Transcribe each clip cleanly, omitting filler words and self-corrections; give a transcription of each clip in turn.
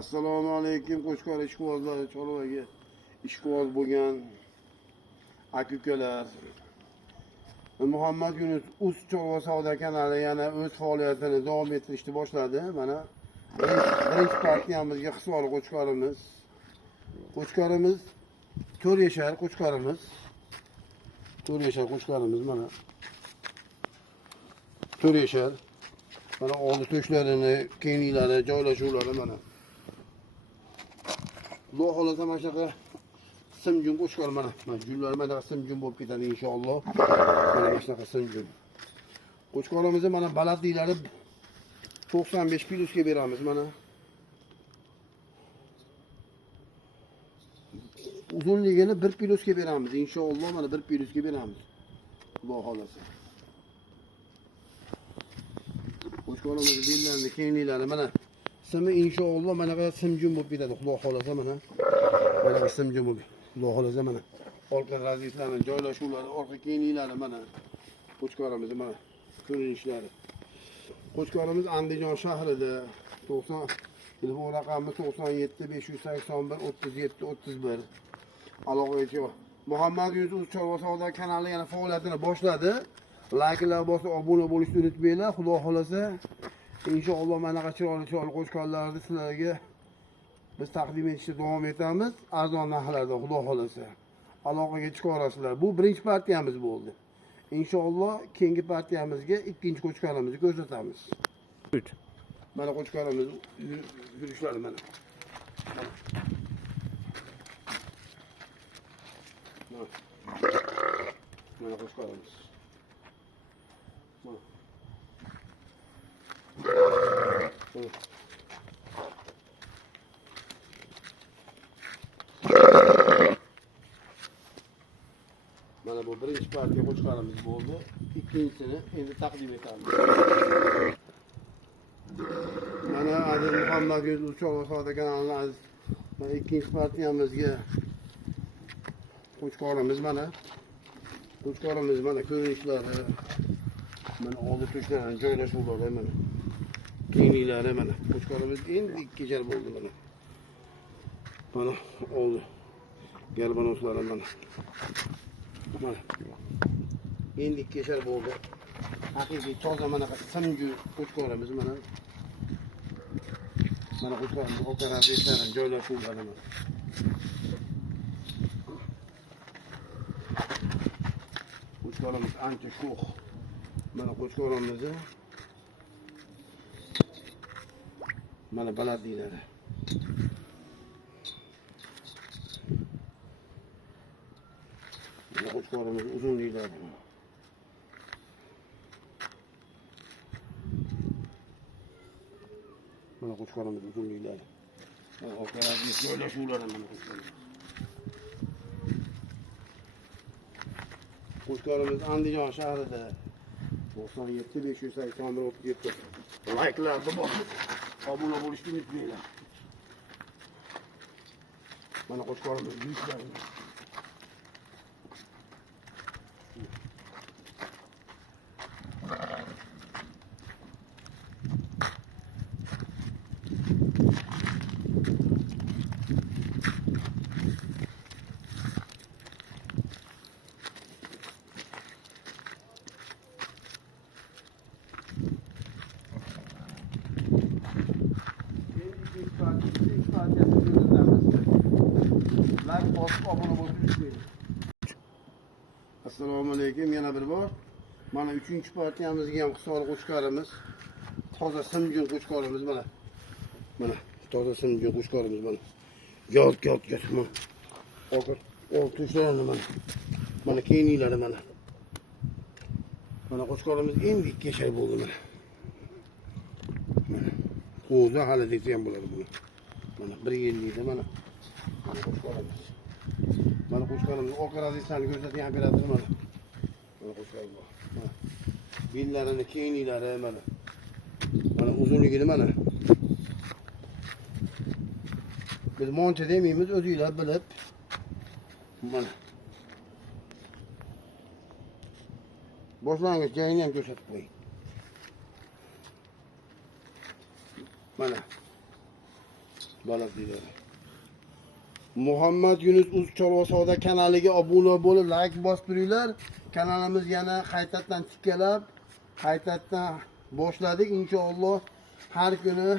Assalomu alaykum qo'shqor ishqibozlar, Chorvaga ishqiboz bo'lgan aka-ukalar. Muhammad Yunus Uz Chorva savdo kanali yana o'z faoliyatini davom ettirishni boshladi. Mana birinchi partiyamizga hisori qo'chqorimiz. Qo'chqorimiz 4 yashar qo'chqorimiz. 4 yashar qo'chqorimiz mana. 4 yashar. Mana oldi to'shlarini, keyinlari, joylashuvlari mana. Xudo xolasa mana shunaqa simjun qo'chqor mana. Gullar mana simjun bo'lib ketadi inshaalloh. Mana shunaqa simjun. Qo'chqorimizni mana balandliklari 95 plyusga beramiz mana. Uzunligini 1 plyusga beramiz inshaalloh, mana 1 plyusga beramiz. Xudo xolasa. Qo'chqorimizni bellarini, keyinlari mana simi inshaalloh mana bu simjun bo'lib ketadi. Xudo xolasa mana. Mana bu simjun bo'lib. Xudo xolasa mana. Orqa razislarning joylashuvlari, orqa keyinlari mana. Qo'chqorimiz mana ko'rinishlari. Qo'chqorimiz Andijon shahrida 90 telefon raqami 97 581 37 31. Aloqachi Muhammad Yunus Chorva savdo kanali yana faoliyatini boshladi. Like'lar bosib obuna bo'lishni unutmanglar. Xudo xolasa inshaalloh mana chiroyli qo'chqorlarni sizlarga biz taqdim etishda davom etamiz. Arzon narxlarda xudo xolasa aloqaga chiqarasizlar. Bu birinchi partiyamiz bo'ldi. Inshaalloh keyingi partiyamizga ikkinchi qo'chqorimizni ko'rsatamiz. Mana qo'chqorimiz yurishlari mana. Mana qo'chqorimiz. Mana bu birinchi partiya qo'chqorimiz bo'ldi. Ikkinchisini endi taqdim etamiz. Mana aziz Muhammad Yunus Chorva savdo kanalining aziz mana ikkinchi partiyamizga qo'chqorimiz mana. Qo'chqorimiz mana ko'rinishlari, mana oldi to'shlarini joylashuvlari mana. Keyinlari mana. Qo'chqorimiz endi 2 yashar bo'ldi mana. Mana oldi. Galbanoslari mana. Mana. Endi 2 yashar bo'ldi. Haqiqiy toza mana simju qo'chqorimiz mana. Mana qo'chqorimiz orqa razislarning joylashuvlari mana. Qo'chqorimiz ancha sho'x. Mana qo'chqorimizni mana balandliklari. Mana qo'chqorimiz uzunliklari. Mana qo'chqorimiz uzunliklari. Mana orqalarning joylashuvlari mana qo'chqorimiz. Qo'chqorimiz Andijon shahrida 97 581 37. Like'larni bosib obuna bo'lishni unutmanglar. Mana qo'chqorimiz yushlari. Assalomu alaykum yana bir bor. Mana 3-chi partiyamizga ham hisori qo'chqorimiz. Toza simjun qo'chqorimiz mana. Mana toza simjun qo'chqorimiz mana. Yot mana. Orqa to'shlarini mana. Mana keyinlari mana. Mana qo'chqorimiz endi 2 yashar bo'ldi mana. Mana. Qo'zi hali desa ham bo'ladi buni. Mana 1 yillikda mana. Mana qo'chqorimiz. Mana qo'chqorimiz orqa razislarni ko'rsatib ham beradi mana. Mana qo'chqorimiz. Mana. Bellarini, keyinlari mana. Mana uzunligini mana. Biz moncha demaymiz, o'zingizlar bilib. Mana. Boshlang'ich joyini ham ko'rsatib qo'ying. Mana. Balat deydi. Muhammad Yunus Uz Chorva Savdo kanaliga obuna bo'lib, like bosib turinglar. Kanalimiz yana qaytadan tikkalab, qaytadan boshladik inshaalloh. Har kuni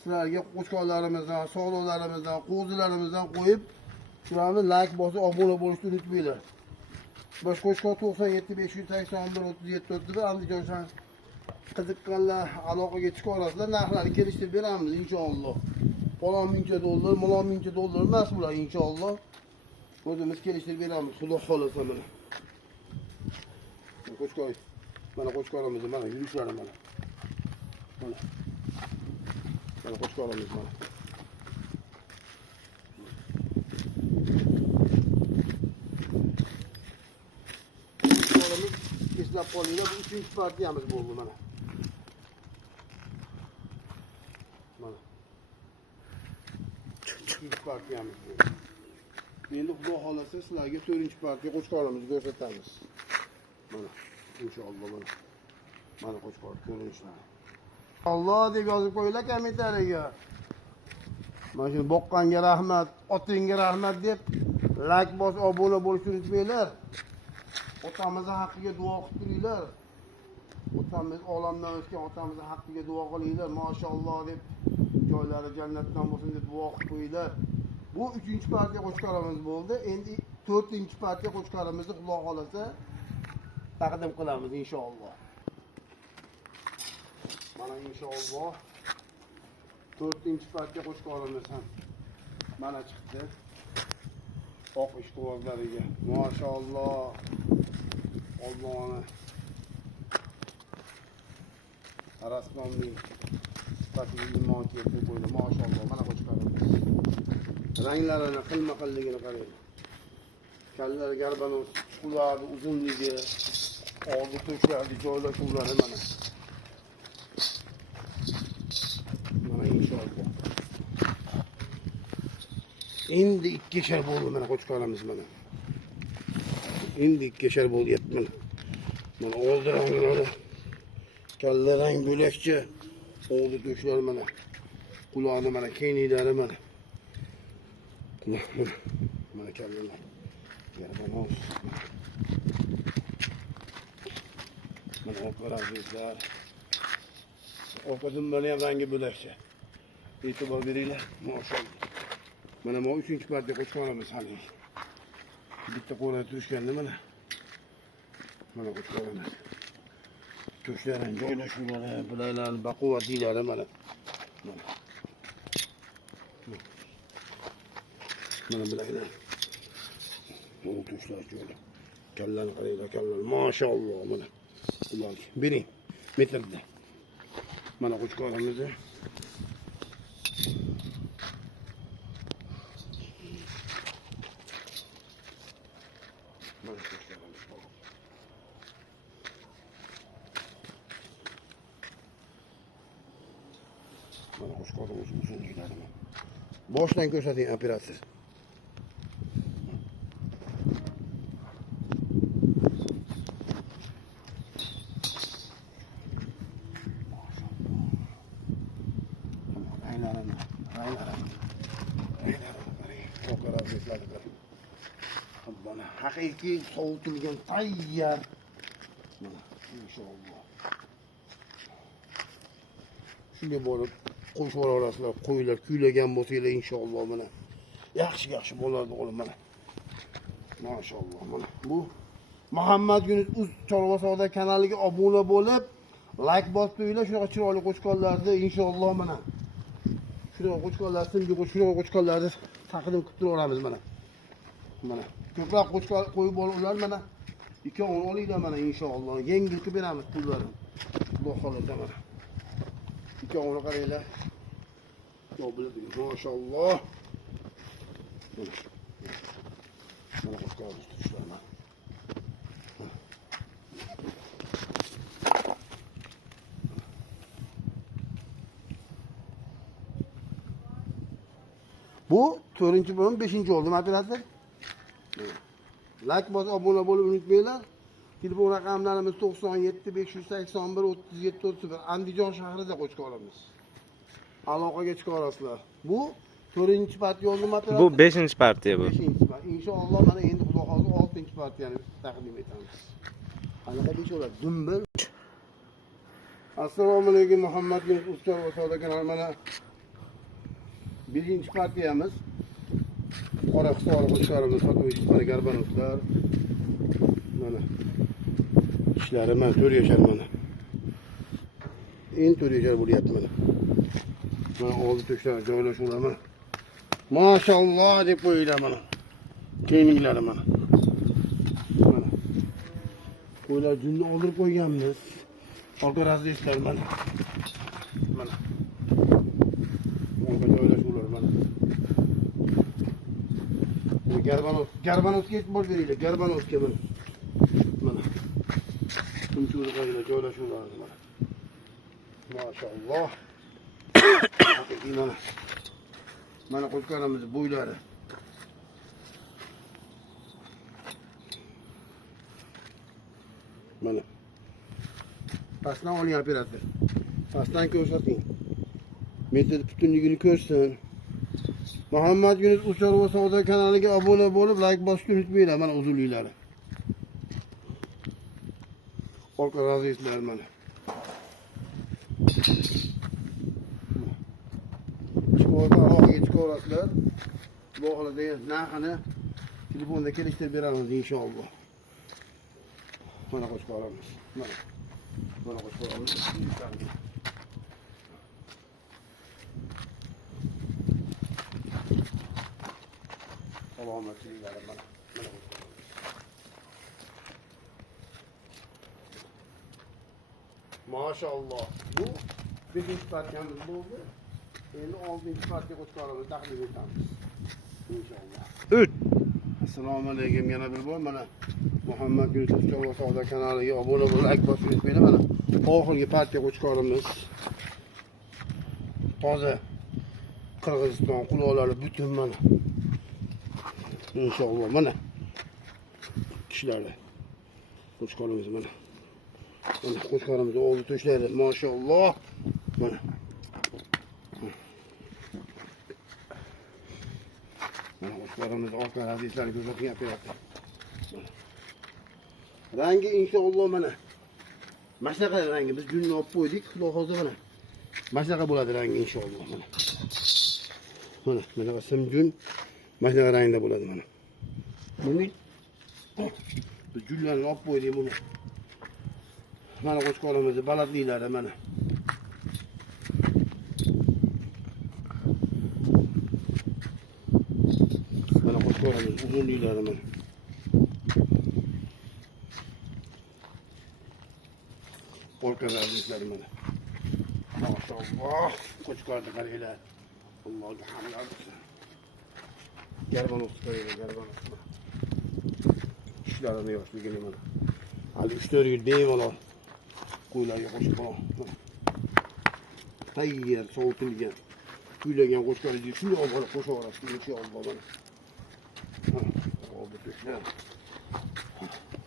sizlarga qo'shqonlarimizdan, sog'liqlarimizdan, qo'zilarimizdan qo'yib, shularni like bosib obuna bo'lishni unutmanglar. Bosh qo'shqon 97 581 37 31 Andijon shahar. Qiziqqanlar aloqaga chiqa olasizlar, narxlarni kelishtirib beramiz inshaalloh. Falon mingcha dollar, malon mingcha dollar emas bular inshaalloh. O'zimiz kelishtirib beramiz, xudo xolasa mana. Qo'shqon. Mana qo'shqonimiz mana yurishlari mana. Mana. Mana qo'shqonimiz mana. Qo'shqonimiz eslab qolinglar, bu 3-chi partiyamiz bo'ldi mana. Mana. 3-chi partiyamiz bo'ldi. Endi xudo xolasa sizlarga 4-chi partiya qo'shqonimizni ko'rsatamiz. Mana inshaalloh mana. Mana qo'shqon ko'rinishlari. Alloh deb yozib qo'yinglar kommentariyaga. Mana shu boqqanga rahmat, otingga rahmat deb like bosib obuna bo'lishni unutmanglar. Otamizning haqqiga duo qilib turinglar. Otamiz olamdan o'tgan otamizning haqqiga duo qilinglar. Mashalloh deb joylari jannatdan bo'lsin deb duo qilib qo'yinglar. Bu 3-chi partiya qo'shqonimiz bo'ldi. Endi 4-chi partiya qo'shqonimizni Xudo xolasa taqdim qilamiz inshaalloh. Mana inshaalloh 4-chi partiya qo'shqonimiz ham mana chiqdi. Oq ishqibozlariga. Mashalloh. Allohni Rasmonning sifatiga iymon keltirib qo'ydi. Mashalloh mana qo'shqonimiz. Ranglarini, xilma-xilligini qarang. Kallar garbanos, chuqurlari, uzunligi, oldi to'shlarni joylashuvlari mana. Mana inshaalloh. Endi 2 bo'ldi mana qo'shqonimiz mana. Endi 2 bo'lyapti mana. Mana oldi ranglari, kalla rang bo'lakcha, oldi to'shlar mana. Quloqni mana keyinlari mana. Mana kallalar. Garbanos. Mana operatörler. Operatörlerin ham rangi bo'lakcha. E'tibor beringlar. Maşallah. Mana bu 3-chi partiya qo'shqonimiz hali. Bitta qo'rada turishganda mana. Mana qo'shqonimiz. To'shlarini joylashuvlari, bilalarni baquvvatliklari mana. Mana. Mana bilanglar. Bu to'shlar joylar. Kallarni qaranglar, kallar. Maşallah mana. Ular bering. Metrda. Mana qo'shqonimiz. Mana qo'shqonimiz uzunliklari. Boshdan ko'rsating operatsiya. Mana haqiqiy sovutilgan tayyor. Mana inshaalloh. Shunga borib qo'shqon orasida qo'ylar kuylagan bo'lsanglar inshaalloh mana yaxshi bo'ladi o'g'lim mana. Maşallah mana. Bu Muhammad Yunus Uz Chorva Savdo kanaliga obuna bo'lib, like bosib turinglar, shunaqa chiroyli qo'shqonlarni inshaalloh mana. Shunaqa qo'shqonlar simga shunaqa qo'shqonlarni taqdim qilib turaveramiz mana. Mana ko'proq qo'shqon qo'yib ular mana. Ikkovini olinglar mana inshaalloh. Yengil qilib beramiz pullarni. Xudo xolasa mana. İkkovini qaranglar. Yo biladi. Maşalloh. Mana qo'shqonimiz turishlar mana. Bu 4-chi bo'lim 5-chi oldim operator. Like bosib obuna bo'lib unutmanglar. Telefon raqamlarimiz 97 581 37 30. Andijon shahrida qo'shqonimiz. aloqaga chiqarasizlar. Bu 4-partiya yo'lni material. Bu 5-partiya bu. 5-partiya. Inshaalloh mana endi Xudo xolasa 6-partiyani taqdim etamiz. Qanaqa becholar? Dumbil. Assalomu alaykum Muhammad bin Ustar va Savdo kanali mana 1-partiyamiz. Qora hisob qo'shlarimiz sotuvchi mana garbanotlar. Mana ishlari mana 4 yashar mana. En 4 yashar bo'lyapti mana. Mana oldi to'shlar joylashuvlar mana. Maşallah deb qo'yinglar mana. Keyinlari mana. Mana. Qo'ylar junni oldirib qo'yganmiz. Orqa razishlar mana. Mana. Orqa joylashuvlar mana. Garbanotga e'tibor beringlar. Garbanotga mana. Mana. Shunchalik qo'yinglar joylashuvlar mana. Maşallah. Haqiqiy mana. Mana qo'shganimiz bo'ylari. Mana. Pastdan oling operator. Pastdan ko'rsating. Metod butunligini ko'rsin. Muhammad Yunus Uchar va Savdo kanaliga obuna bo'lib, like bosishni unutmanglar. Mana uzunliklari. Orqa raziylar mana. Aloqaga chiqarasizlar. Bu holda narxini telefonda kelishtirib beramiz inshaalloh. Mana qo'shib olamiz. Mana. Mana qo'shib olamiz. Salomatliklar mana. Mana. Maşallah. Bu 5-partiyamiz bo'ldi. Endi 6-partiya qo'shqarimizni taqdim etamiz. Inshaalloh. 3. Assalomu alaykum, yana bir bor mana Muhammad Yunus va Savdo kanaliga obuna bo'lib, like bosib unutmanglar mana. Oxirgi partiya qo'shqarimiz. Toza Qirg'iziston quloqlari butun mana. Inshaalloh mana. Kishlari qo'shqarimiz mana. Mana qo'shqarimiz oldi to'shlari, maşallah. Mana. Mana qo'shqarimiz orqa raziylarga ko'rsatib yapyapti. Rangi inshaalloh mana. Mashaqa rangi biz junni olib qo'ydik. Xudo xolsa mana. Mashaqa bo'ladi rangi inshaalloh mana. Mana mana simjun mashaqa rangda bo'ladi mana. Buni biz junlarni olib qo'ydik buni. Mana qo'shqarimiz balandliklari mana. Mana qo'shqarimiz uzunliklari mana. Orqa raziylar mana. Maşallah. Qo'shqarni qaranglar. Allohga hamd olsun. Garbanot qaranglar, garbanot. Ishlarini yoshligini mana. Hali 3-4 yil bemalol qo'ylarga qo'shib qo'ying. Tayyor sovutilgan, kuylagan qo'shqarni shunday olib qo'shib yuborasiz inshaalloh mana. Oldi to'shlar.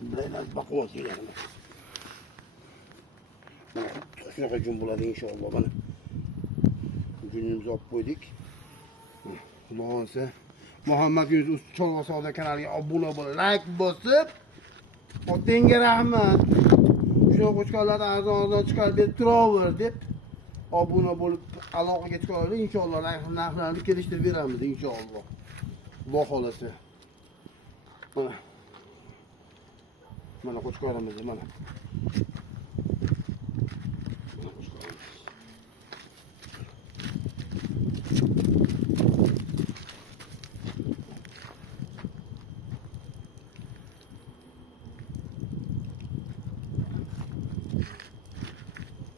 Bunday baquvvat yelarimiz. Mana shunaqa jun bo'ladi inshaalloh mana. Junimizni olib qo'ydik. Xudo xolsa Muhammad Yunus Uchar va Savdo kanaliga obuna bo'lib, like bosib, otenga rahmat. Shu qo'shqarlardan arzon chiqarib berib turaver deb obuna bo'lib aloqaga chiqaverib inshaalloh narxlarni kelishtirib beramiz inshaalloh. Xudo xolasa. Mana. Mana qo'shqarimiz mana.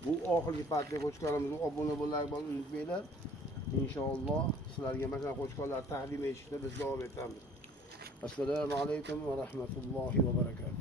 Bu oxirgi partiya qo'shqarimizni obuna bo'lib unutmanglar. Inshaalloh sizlarga mana qo'shqarlar taqdim etishda biz davom etamiz. Assalomu alaykum va rahmatullohi va barakatuh.